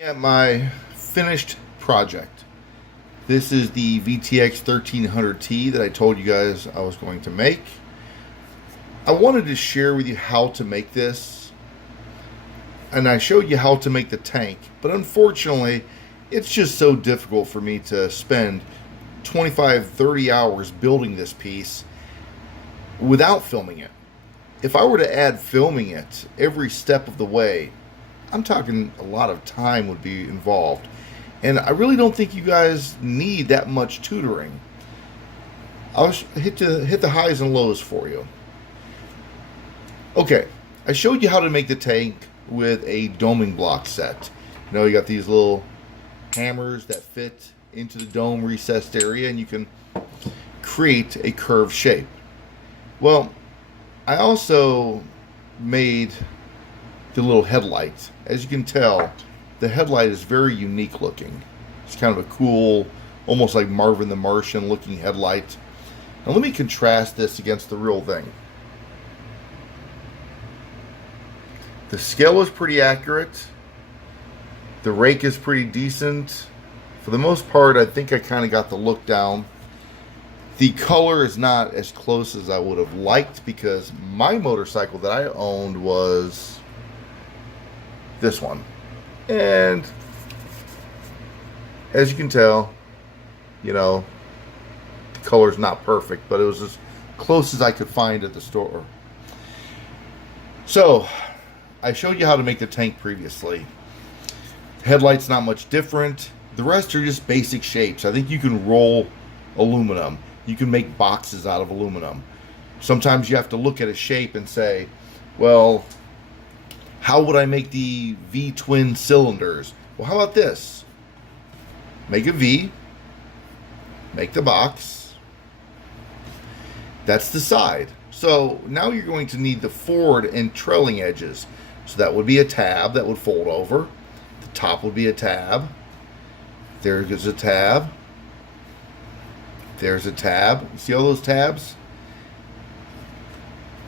At my finished project. This is the VTX1300T that I told you guys I was going to make. I wanted to share with you how to make this, and I showed you how to make the tank, but unfortunately it's just so difficult for me to spend 25-30 hours building this piece without filming it. If I were to add filming it every step of the way, I'm talking a lot of time would be involved, and I really don't think you guys need that much tutoring. I'll hit the highs and lows for you. Okay, I showed you how to make the tank with a doming block set. You know, you got these little hammers that fit into the dome recessed area, and you can create a curved shape. Well, I also made the little headlight. As you can tell, the headlight is very unique looking. It's kind of a cool, almost like Marvin the Martian looking headlight. Now let me contrast this against the real thing. The scale is pretty accurate. The rake is pretty decent. For the most part, I think I kind of got the look down. The color is not as close as I would have liked, because my motorcycle that I owned was this one, and as you can tell, you know, the color's not perfect, but it was as close as I could find at the store. So I showed you how to make the tank previously. Headlight's not much different. The rest are just basic shapes. I think you can roll aluminum. You can make boxes out of aluminum. Sometimes you have to look at a shape and say, well, how would I make the V-twin cylinders? Well, how about this? Make a V, make the box. That's the side. So now you're going to need the forward and trailing edges. So that would be a tab that would fold over. The top would be a tab. There's a tab. There's a tab. You see all those tabs?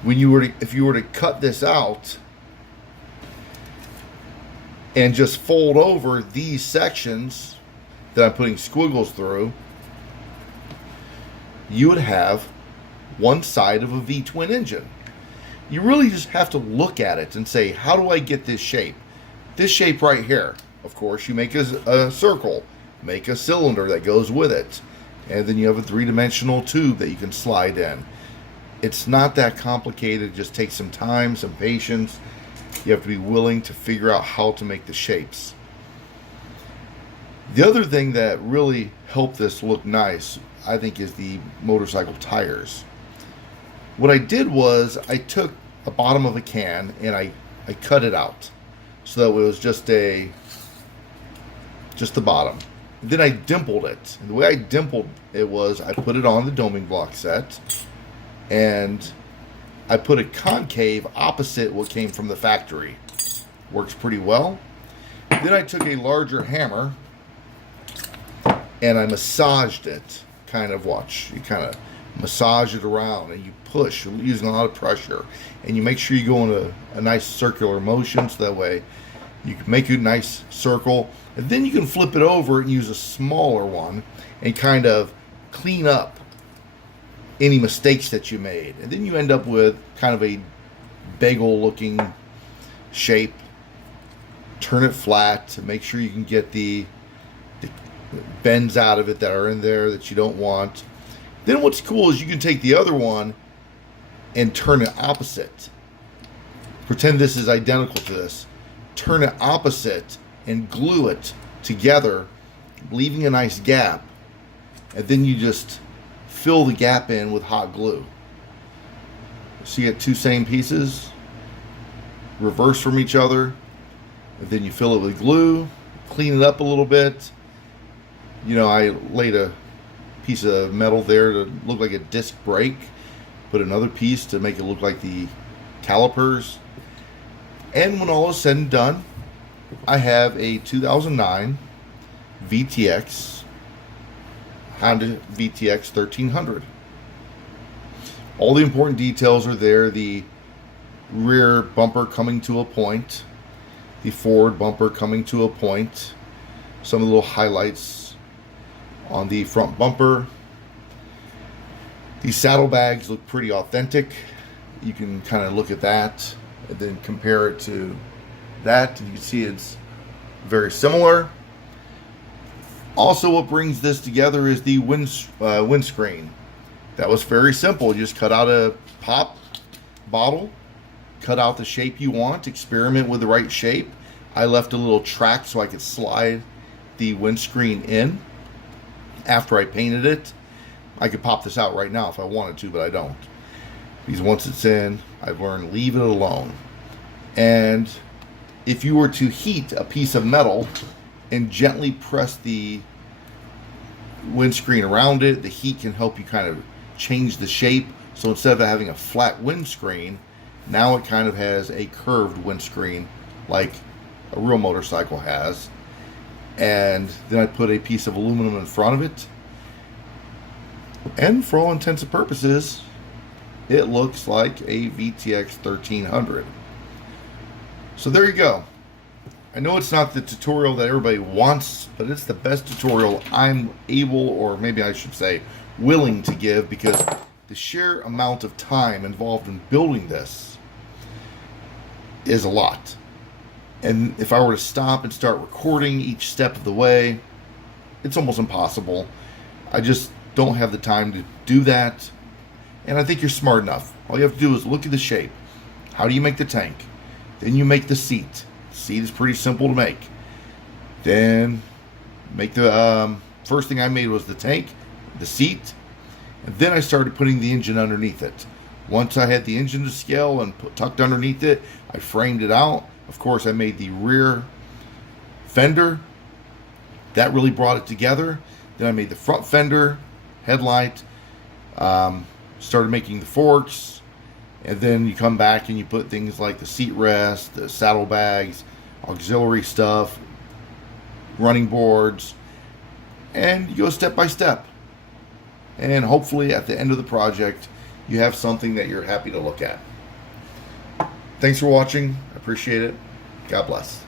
If you were to cut this out and just fold over these sections that I'm putting squiggles through, you would have one side of a V-twin engine. You really just have to look at it and say, how do I get this shape? This shape right here. Of course, you make a circle, make a cylinder that goes with it, and then you have a three-dimensional tube that you can slide in. It's not that complicated. It just takes some time, some patience. You have to be willing to figure out how to make the shapes. The other thing that really helped this look nice, I think, is the motorcycle tires. What I did was I took the bottom of a can and I cut it out so that it was just the bottom. Then I dimpled it. And the way I dimpled it was I put it on the doming block set, and I put a concave opposite what came from the factory. Works pretty well. Then I took a larger hammer and I massaged it. You kind of massage it around, and you push using a lot of pressure, and you make sure you go in a nice circular motion, so that way you can make a nice circle, and then you can flip it over and use a smaller one and kind of clean up any mistakes that you made, and then you end up with kind of a bagel looking shape. Turn it flat to make sure you can get the bends out of it that are in there that you don't want. Then what's cool is you can take the other one and turn it opposite. Pretend this is identical to this. Turn it opposite and glue it together, leaving a nice gap, and then you just fill the gap in with hot glue. So you get two same pieces, reverse from each other, and then you fill it with glue, clean it up a little bit. You know, I laid a piece of metal there to look like a disc brake, put another piece to make it look like the calipers, and when all is said and done, I have a 2009 Honda VTX 1300. All the important details are there. The rear bumper coming to a point, the forward bumper coming to a point. Some of the little highlights on the front bumper. These saddlebags look pretty authentic. You can kind of look at that and then compare it to that, and you can see it's very similar. Also, what brings this together is the windscreen. That was very simple. You just cut out a pop bottle, cut out the shape you want, experiment with the right shape. I left a little track so I could slide the windscreen in after I painted it. I could pop this out right now if I wanted to, but I don't. Because once it's in, I've learned leave it alone. And if you were to heat a piece of metal and gently press the windscreen around it, the heat can help you kind of change the shape. So instead of having a flat windscreen, now it kind of has a curved windscreen like a real motorcycle has. And then I put a piece of aluminum in front of it, and for all intents and purposes, it looks like a VTX1300. So there you go. I know it's not the tutorial that everybody wants, but it's the best tutorial I'm able, or maybe I should say willing, to give, because the sheer amount of time involved in building this is a lot. And if I were to stop and start recording each step of the way, it's almost impossible. I just don't have the time to do that. And I think you're smart enough. All you have to do is look at the shape. How do you make the tank? Then you make the seat. The seat is pretty simple to make. Then make the first thing I made was the tank, the seat, and then I started putting the engine underneath it. Once I had the engine to scale and tucked underneath it, I framed it out. Of course, I made the rear fender. That really brought it together. Then I made the front fender, headlight, started making the forks, and then you come back and you put things like the seat rest, the saddlebags, auxiliary stuff, running boards, and you go step by step. And hopefully at the end of the project, you have something that you're happy to look at. Thanks for watching. I appreciate it. God bless.